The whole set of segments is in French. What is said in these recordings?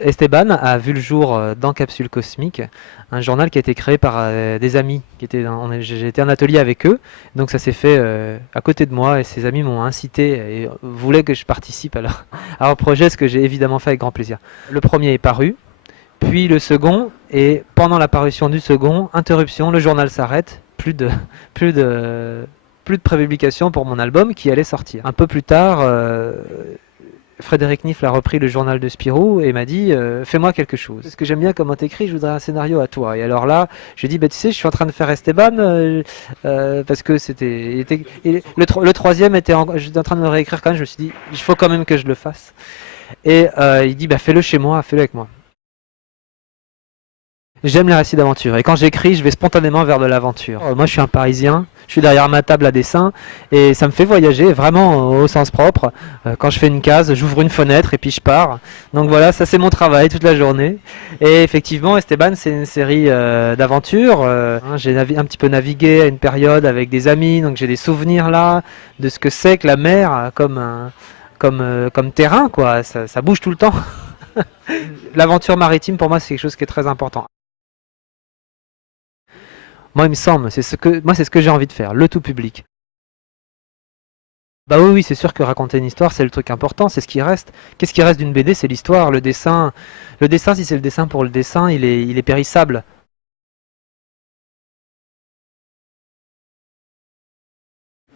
Esteban a vu le jour dans Capsule Cosmique, un journal qui a été créé par des amis. J'ai été en atelier avec eux, donc ça s'est fait à côté de moi et ses amis m'ont incité et voulaient que je participe à leur projet, ce que j'ai évidemment fait avec grand plaisir. Le premier est paru, puis le second, et pendant la parution du second, interruption, le journal s'arrête, plus de, plus de prépublication pour mon album qui allait sortir. Un peu plus tard, Frédéric Niffle a repris le journal de Spirou et m'a dit fais-moi quelque chose. Ce que j'aime bien comment t'écris, je voudrais un scénario à toi. Et alors là, je lui ai dit bah, tu sais, je suis en train de faire Esteban parce que le troisième était j'étais en train de le réécrire quand même. Je me suis dit il faut quand même que je le fasse. Et il dit bah fais-le chez moi, fais-le avec moi. J'aime les récits d'aventure et quand j'écris, je vais spontanément vers de l'aventure. Moi, je suis un Parisien, je suis derrière ma table à dessin et ça me fait voyager vraiment au sens propre. Quand je fais une case, j'ouvre une fenêtre et puis je pars. Donc voilà, ça c'est mon travail toute la journée. Et effectivement, Esteban, c'est une série d'aventures. J'ai un petit peu navigué à une période avec des amis, donc j'ai des souvenirs là de ce que c'est que la mer comme terrain, quoi. Ça bouge tout le temps. L'aventure maritime, pour moi, c'est quelque chose qui est très important. Moi, il me semble, c'est ce que j'ai envie de faire, le tout public. Bah oui, oui, c'est sûr que raconter une histoire, c'est le truc important, c'est ce qui reste. Qu'est-ce qui reste d'une BD? C'est l'histoire, le dessin. Le dessin, si c'est le dessin pour le dessin, il est périssable.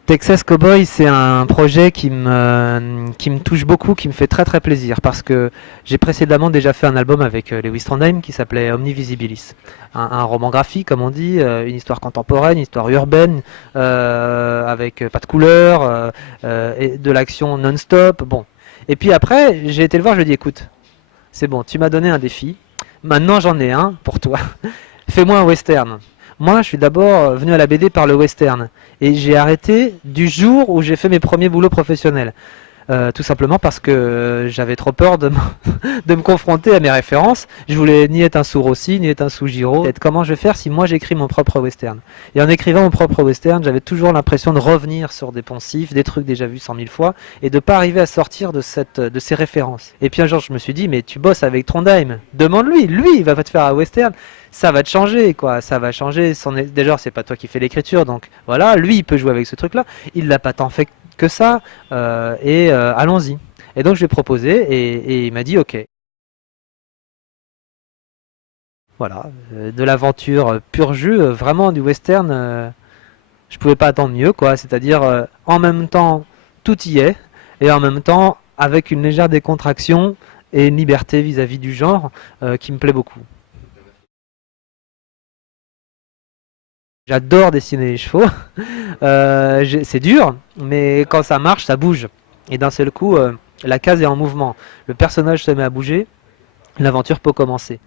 Texas Cowboy, c'est un projet qui me touche beaucoup, qui me fait très très plaisir parce que j'ai précédemment déjà fait un album avec Lewis Trondheim qui s'appelait Omnivisibilis. Un roman graphique, comme on dit, une histoire contemporaine, une histoire urbaine, avec pas de couleur, et de l'action non-stop. Bon. Et puis après, j'ai été le voir, je lui ai dit écoute, c'est bon, tu m'as donné un défi, maintenant j'en ai un pour toi. Fais-moi un western. Moi, je suis d'abord venu à la BD par le western. Et j'ai arrêté du jour où j'ai fait mes premiers boulots professionnels. Tout simplement parce que j'avais trop peur de me confronter à mes références. Je voulais ni être un sous-Rossi, ni être un sous-Giraud. Comment je vais faire si moi j'écris mon propre western? Et en écrivant mon propre western, j'avais toujours l'impression de revenir sur des poncifs, des trucs déjà vus 100 000 fois, et de pas arriver à sortir de ces références. Et puis un jour je me suis dit, mais tu bosses avec Trondheim, demande-lui, lui il va pas te faire un western. Ça va te changer, quoi. Ça va changer. Déjà, c'est pas toi qui fais l'écriture, donc voilà. Lui, il peut jouer avec ce truc-là. Il l'a pas tant fait que ça, allons-y. Et donc je lui ai proposé et il m'a dit ok. Voilà, de l'aventure pur jus, vraiment du western, je pouvais pas attendre mieux, quoi. C'est-à-dire en même temps tout y est et en même temps avec une légère décontraction et une liberté vis-à-vis du genre qui me plaît beaucoup. J'adore dessiner les chevaux. C'est dur, mais quand ça marche, ça bouge. Et d'un seul coup, la case est en mouvement. Le personnage se met à bouger, l'aventure peut commencer.